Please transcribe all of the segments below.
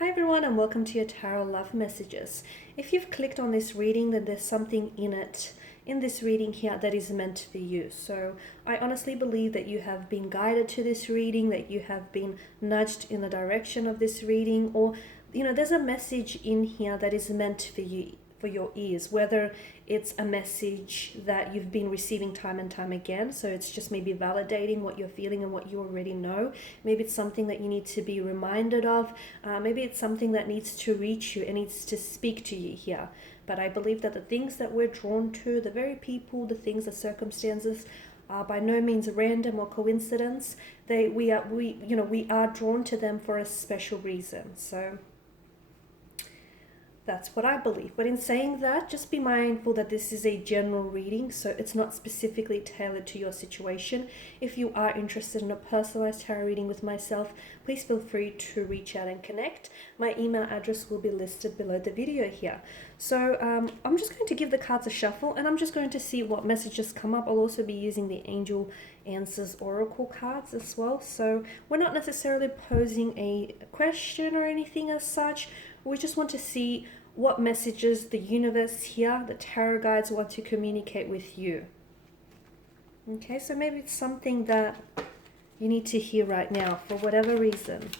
Hi everyone and welcome to your Tarot Love Messages. If you've clicked on this reading, then there's something in this reading here that is meant for you. So I honestly believe that you have been guided to this reading, that you have been nudged in the direction of this reading, or there's a message in here that is meant for you, for your ears, whether it's a message that you've been receiving time and time again, so it's just maybe validating what you're feeling and what you already know. Maybe it's something that you need to be reminded of. Maybe it's something that needs to reach you and needs to speak to you here. But I believe that the things that we're drawn to, the very people, the things, the circumstances, are by no means random or coincidence. We are drawn to them for a special reason. So that's what I believe. But in saying that, just be mindful that this is a general reading, so it's not specifically tailored to your situation. If you are interested in a personalized tarot reading with myself, please feel free to reach out and connect. My email address will be listed below the video here. So I'm just going to give the cards a shuffle and I'm just going to see what messages come up. I'll also be using the Angel Answers Oracle cards as well. So we're not necessarily posing a question or anything as such. We just want to see what messages the universe here, the tarot guides, want to communicate with you. Okay, so maybe it's something that you need to hear right now for whatever reason.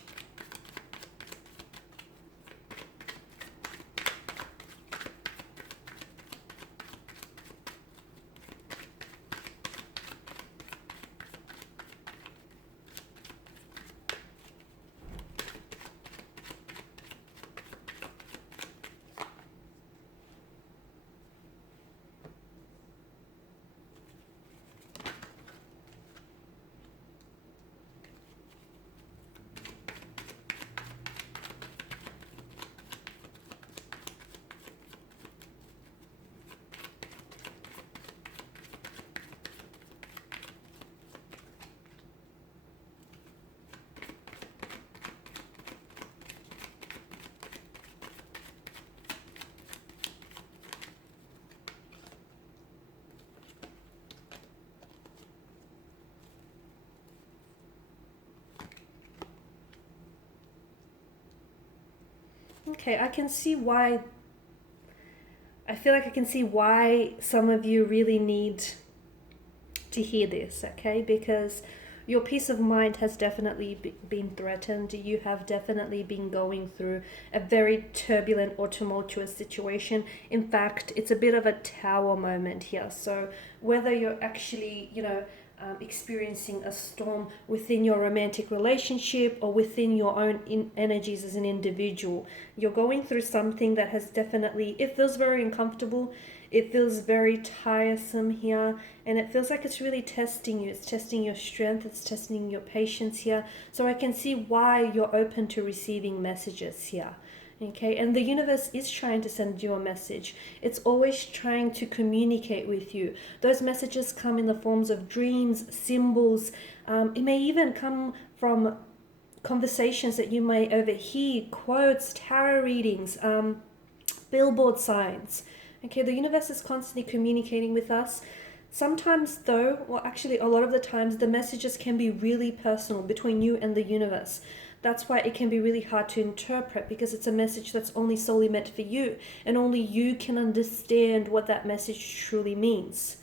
Okay, I feel like I can see why some of you really need to hear this, okay? Because your peace of mind has definitely been threatened. You have definitely been going through a very turbulent or tumultuous situation. In fact, it's a bit of a tower moment here. So whether you're actually, experiencing a storm within your romantic relationship or within your own energies as an individual, you're going through something that has definitely, it feels very uncomfortable, it feels very tiresome here, and it feels like it's really testing you. It's testing your strength, it's testing your patience here. So I can see why you're open to receiving messages here. Okay, and the universe is trying to send you a message. It's always trying to communicate with you. Those messages come in the forms of dreams, symbols. It may even come from conversations that you may overhear, quotes, tarot readings, billboard signs. Okay, the universe is constantly communicating with us. Sometimes though, well actually a lot of the times, the messages can be really personal between you and the universe. That's why it can be really hard to interpret, because it's a message that's only solely meant for you, and only you can understand what that message truly means.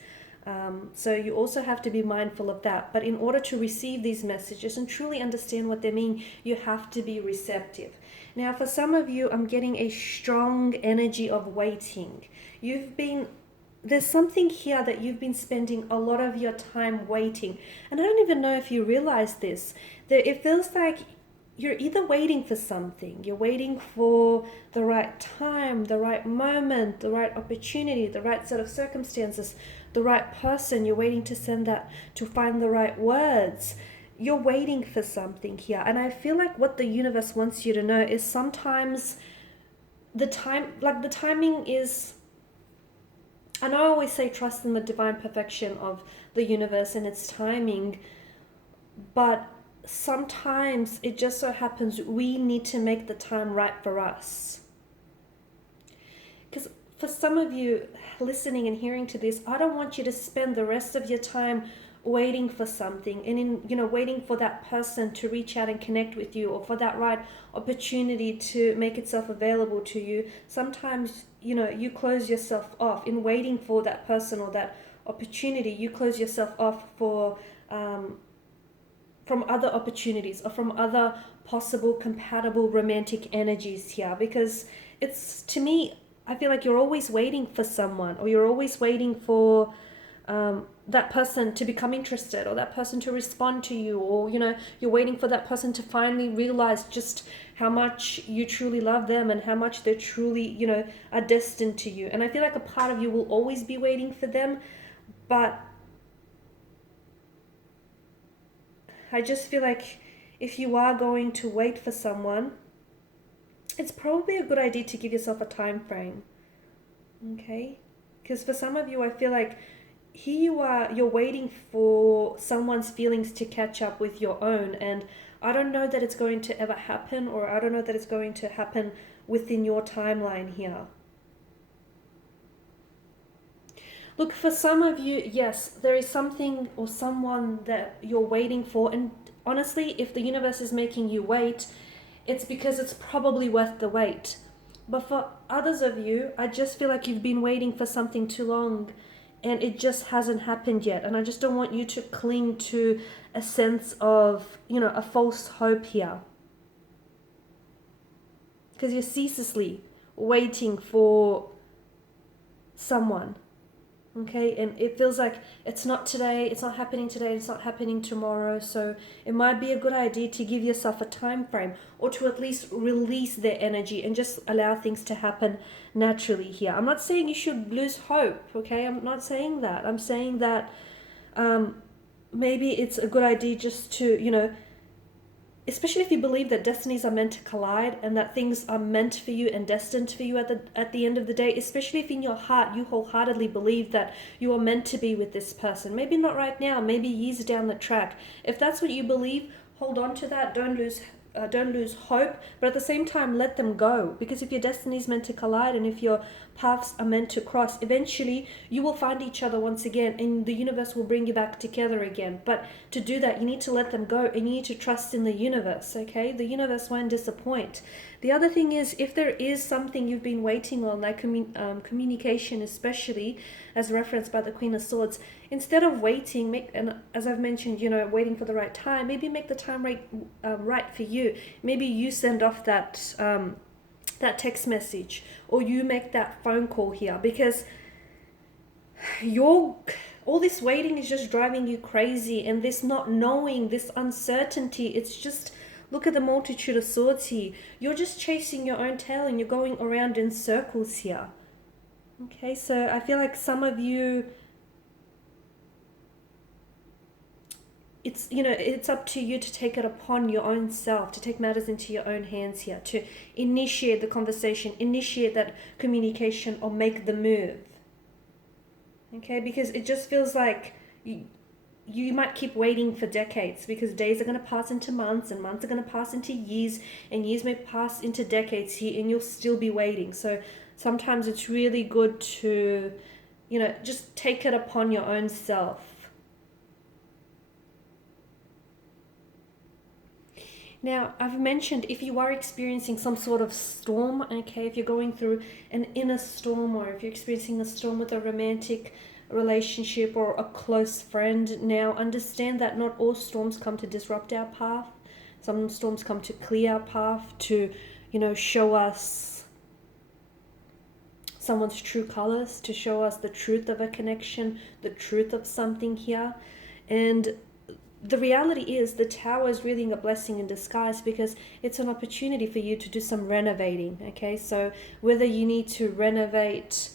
So you also have to be mindful of that. But in order to receive these messages and truly understand what they mean, you have to be receptive. Now, for some of you, I'm getting a strong energy of waiting. There's something here that you've been spending a lot of your time waiting. And I don't even know if you realize this. That it feels like you're either waiting for something, you're waiting for the right time, the right moment, the right opportunity, the right set of circumstances, the right person. You're waiting to find the right words. You're waiting for something here. And I feel like what the universe wants you to know is sometimes the timing is, and I always say trust in the divine perfection of the universe and its timing, but sometimes it just so happens we need to make the time right for us. Because for some of you listening and hearing to this, I don't want you to spend the rest of your time waiting for something, and in, you know, waiting for that person to reach out and connect with you, or for that right opportunity to make itself available to you. Sometimes, you know, you close yourself off in waiting for that person or that opportunity. You close yourself off for from other opportunities or from other possible compatible romantic energies here, because it's, to me, I feel like you're always waiting for someone, or you're always waiting for that person to become interested, or that person to respond to you, or, you know, you're waiting for that person to finally realize just how much you truly love them and how much they're truly, you know, are destined to you. And I feel like a part of you will always be waiting for them, but I just feel like if you are going to wait for someone, it's probably a good idea to give yourself a time frame. Okay? Because for some of you, I feel like here you are, you're waiting for someone's feelings to catch up with your own, and I don't know that it's going to ever happen, or I don't know that it's going to happen within your timeline here. Look, for some of you, yes, there is something or someone that you're waiting for, and honestly, if the universe is making you wait, it's because it's probably worth the wait. But for others of you, I just feel like you've been waiting for something too long and it just hasn't happened yet. And I just don't want you to cling to a sense of, you know, a false hope here. Because you're ceaselessly waiting for someone. Okay, and it feels like it's not today, it's not happening today, it's not happening tomorrow. So it might be a good idea to give yourself a time frame, or to at least release their energy and just allow things to happen naturally here. I'm not saying you should lose hope, okay? I'm not saying that. I'm saying that maybe it's a good idea just to, you know, especially if you believe that destinies are meant to collide and that things are meant for you and destined for you at the end of the day, especially if in your heart you wholeheartedly believe that you are meant to be with this person. Maybe not right now, maybe years down the track. If that's what you believe, hold on to that. Don't lose hope, but at the same time, let them go. Because if your destiny is meant to collide and if your paths are meant to cross, eventually you will find each other once again, and the universe will bring you back together again. But to do that, you need to let them go, and you need to trust in the universe. Okay, the universe won't disappoint. The other thing is, if there is something you've been waiting on, like communication, especially as referenced by the Queen of Swords, instead of waiting, and as I've mentioned, you know, waiting for the right time, maybe make the time right for you. Maybe you send off that that text message, or you make that phone call here, because all this waiting is just driving you crazy, and this not knowing, this uncertainty, it's just, look at the multitude of swords here. You're just chasing your own tail and you're going around in circles here. Okay, so I feel like some of you, it's, you know, it's up to you to take it upon your own self, to take matters into your own hands here, to initiate the conversation, initiate that communication, or make the move. Okay, because it just feels like you might keep waiting for decades, because days are going to pass into months, and months are going to pass into years, and years may pass into decades here, and you'll still be waiting. So sometimes it's really good to, you know, just take it upon your own self. Now, I've mentioned if you are experiencing some sort of storm, okay, if you're going through an inner storm, or if you're experiencing a storm with a romantic relationship or a close friend, now understand that not all storms come to disrupt our path. Some storms come to clear our path, to, you know, show us someone's true colors, to show us the truth of a connection, the truth of something here. And the reality is, the Tower is really a blessing in disguise, because it's an opportunity for you to do some renovating. Okay, so whether you need to renovate,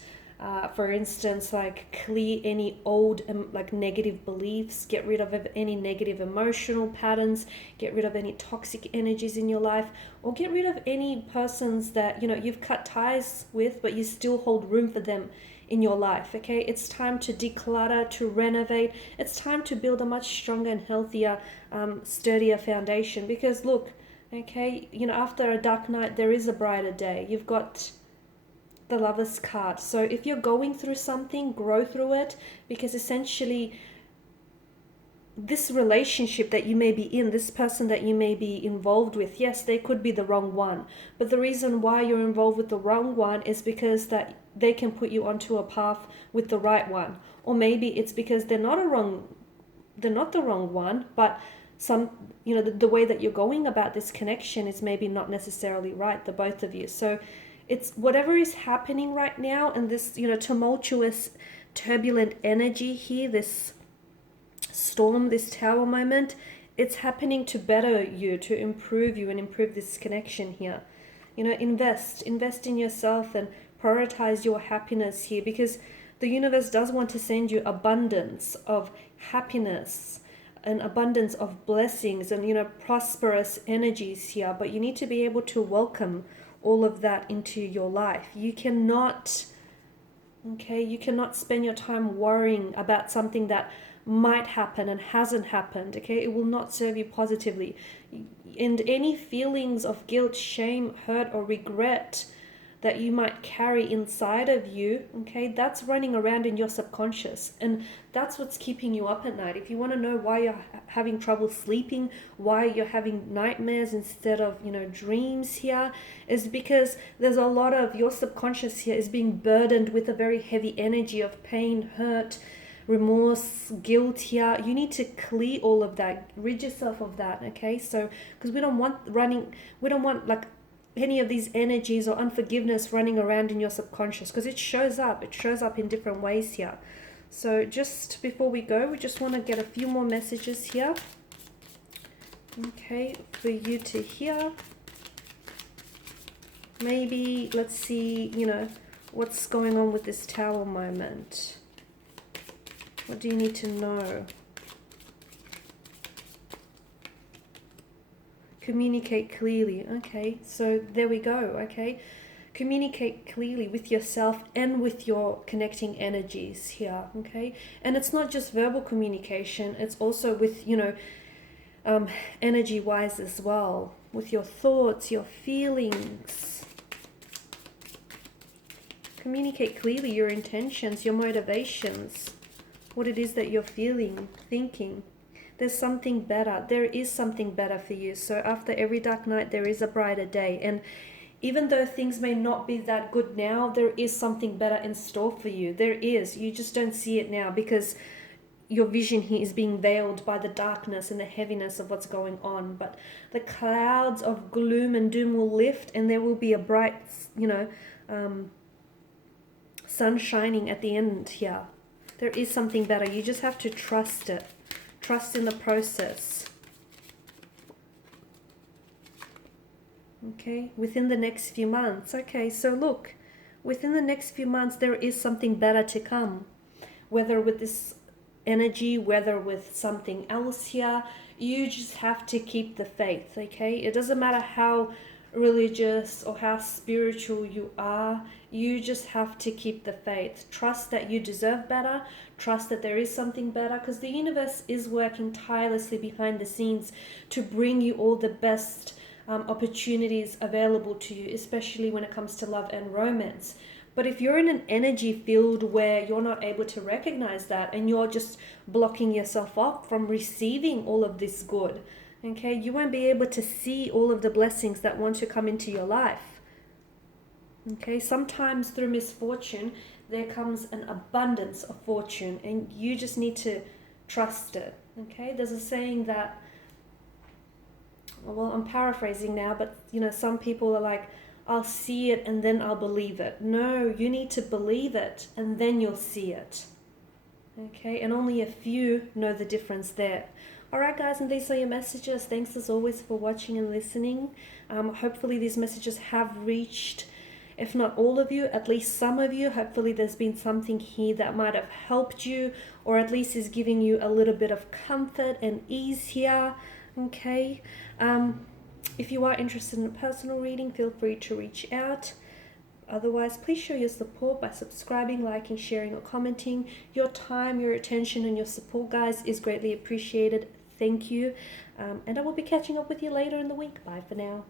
for instance, like clear any old like negative beliefs, get rid of any negative emotional patterns, get rid of any toxic energies in your life, or get rid of any persons that, you know, you've cut ties with but you still hold room for them in your life. Okay, it's time to declutter, to renovate. It's time to build a much stronger and healthier, sturdier foundation, because look, okay, you know, after a dark night there is a brighter day. You've got the Lover's card. So if you're going through something, grow through it, because essentially this relationship that you may be in, this person that you may be involved with, yes, they could be the wrong one. But the reason why you're involved with the wrong one is because that they can put you onto a path with the right one. Or maybe it's because they're not the wrong one, but the way that you're going about this connection is maybe not necessarily right, the both of you. So it's whatever is happening right now, and this, tumultuous, turbulent energy here, this storm, this tower moment, it's happening to better you, to improve you and improve this connection here. Invest in yourself and prioritize your happiness here, because the universe does want to send you abundance of happiness, an abundance of blessings and prosperous energies here, but you need to be able to welcome all of that into your life. You cannot spend your time worrying about something that might happen and hasn't happened. It will not serve you positively. And any feelings of guilt, shame, hurt, or regret that you might carry inside of you, that's running around in your subconscious, and that's what's keeping you up at night. If you want to know why you're having trouble sleeping, why you're having nightmares instead of dreams here, is because there's a lot of your subconscious here is being burdened with a very heavy energy of pain, hurt, remorse, guilt here. You need to clear all of that, rid yourself of that. So because we don't want like any of these energies or unforgiveness running around in your subconscious, because it shows up in different ways here. So just before we go, we just want to get a few more messages here, for you to hear. Maybe let's see what's going on with this tower moment. What do you need to know? Communicate clearly. So there we go. Communicate clearly with yourself and with your connecting energies here. And it's not just verbal communication, it's also with energy wise as well, with your thoughts, your feelings. Communicate clearly your intentions, your motivations, what it is that you're feeling, thinking. There's something better. There is something better for you. So after every dark night, there is a brighter day. And even though things may not be that good now, there is something better in store for you. There is. You just don't see it now because your vision here is being veiled by the darkness and the heaviness of what's going on. But the clouds of gloom and doom will lift, and there will be a bright, sun shining at the end here. There is something better. You just have to trust it. Trust in the process. Within the next few months. So look, within the next few months, there is something better to come. Whether with this energy, whether with something else here, you just have to keep the faith, It doesn't matter how religious or how spiritual you are, you just have to keep the faith. Trust that you deserve better. Trust that there is something better, because the universe is working tirelessly behind the scenes to bring you all the best opportunities available to you, especially when it comes to love and romance. But if you're in an energy field where you're not able to recognize that, and you're just blocking yourself up from receiving all of this good, you won't be able to see all of the blessings that want to come into your life. Sometimes through misfortune, there comes an abundance of fortune, and you just need to trust it. There's a saying that, well, I'm paraphrasing now, but some people are like, I'll see it and then I'll believe it. No, you need to believe it and then you'll see it. And only a few know the difference there. Alright guys, and these are your messages. Thanks as always for watching and listening. Hopefully these messages have reached, if not all of you, at least some of you. Hopefully there's been something here that might have helped you, or at least is giving you a little bit of comfort and ease here. If you are interested in a personal reading, feel free to reach out. Otherwise, please show your support by subscribing, liking, sharing, or commenting. Your time, your attention, and your support, guys, is greatly appreciated. Thank you. And I will be catching up with you later in the week. Bye for now.